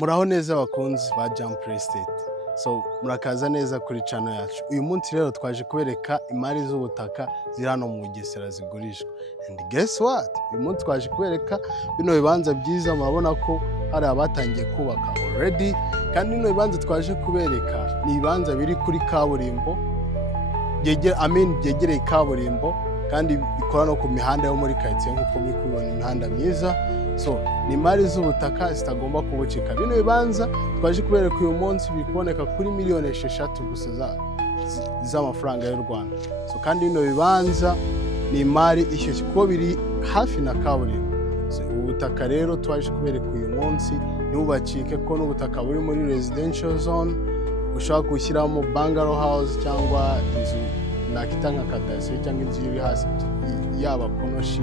Muraho neza bakunzi ba Jump Estate. So murakaza neza kuri channel yacu. Uyu munsi rero twaje kubereka imari z'ubutaka ziri hano mu Bugesera zigurishwa. And guess what? Uyu munsi twaje kubereka bino bibanza byiza, murabona ko hari abatangiye kubaka already. Kandi bino bibanza twaje kubereka ni ibibanza biri kuri Kaburimbo. Byegereye Kaburimbo kandi bikora no ku mihanda yo muri quartier nkuko muri kubona imihanda myiza. So ni imari z'ubutaka zitagomba kubucika. Bino bibanza twaje kubereka uyu munsi bikuboneka kuri miliyoni 6 gusa z'amafaranga y'u Rwanda. So kandi bino bibanza ni imari ishyushye kuko biri hafi na Kaburimbo. So ubutaka rero twaje kubereka uyu munsi ntubacike ko n'ubutaka buri muri residential zone, ushaka gushyiramo bungalow house cyangwa inzu nakita nka kadasiteri cyangwa inzu iri hasi yaba konoshi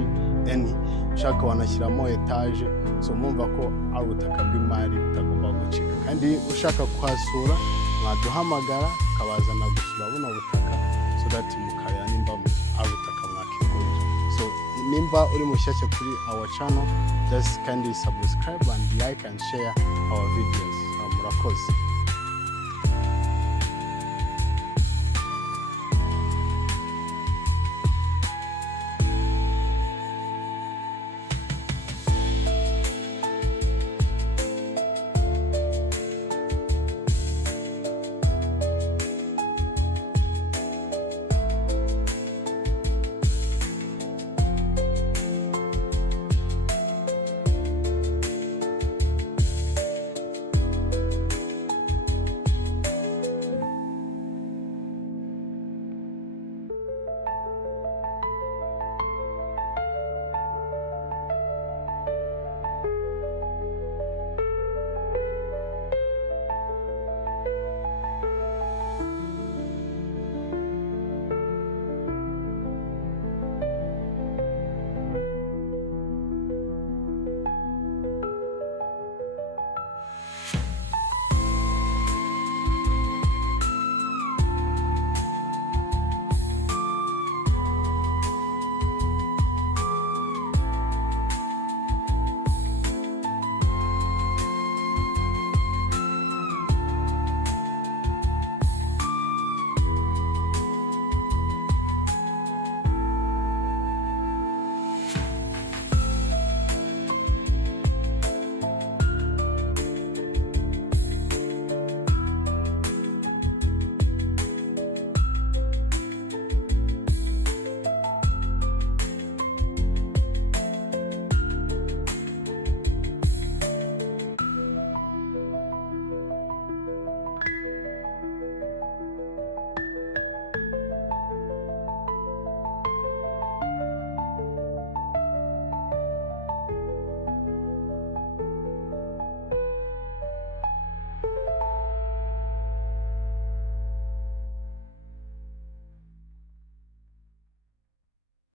ushaka wanashyiramo etage. So mwumva ko ari ubutaka bw'imari butagomba gucika, kandi ushaka kuhasura mwaduhamagara kabazana gusura buno butaka so that mukaya nimba ari ubutaka mwakigurira. So nimba uri mushyashya kuri our channel, just kindly subscribe and like and share our videos. Murakoze.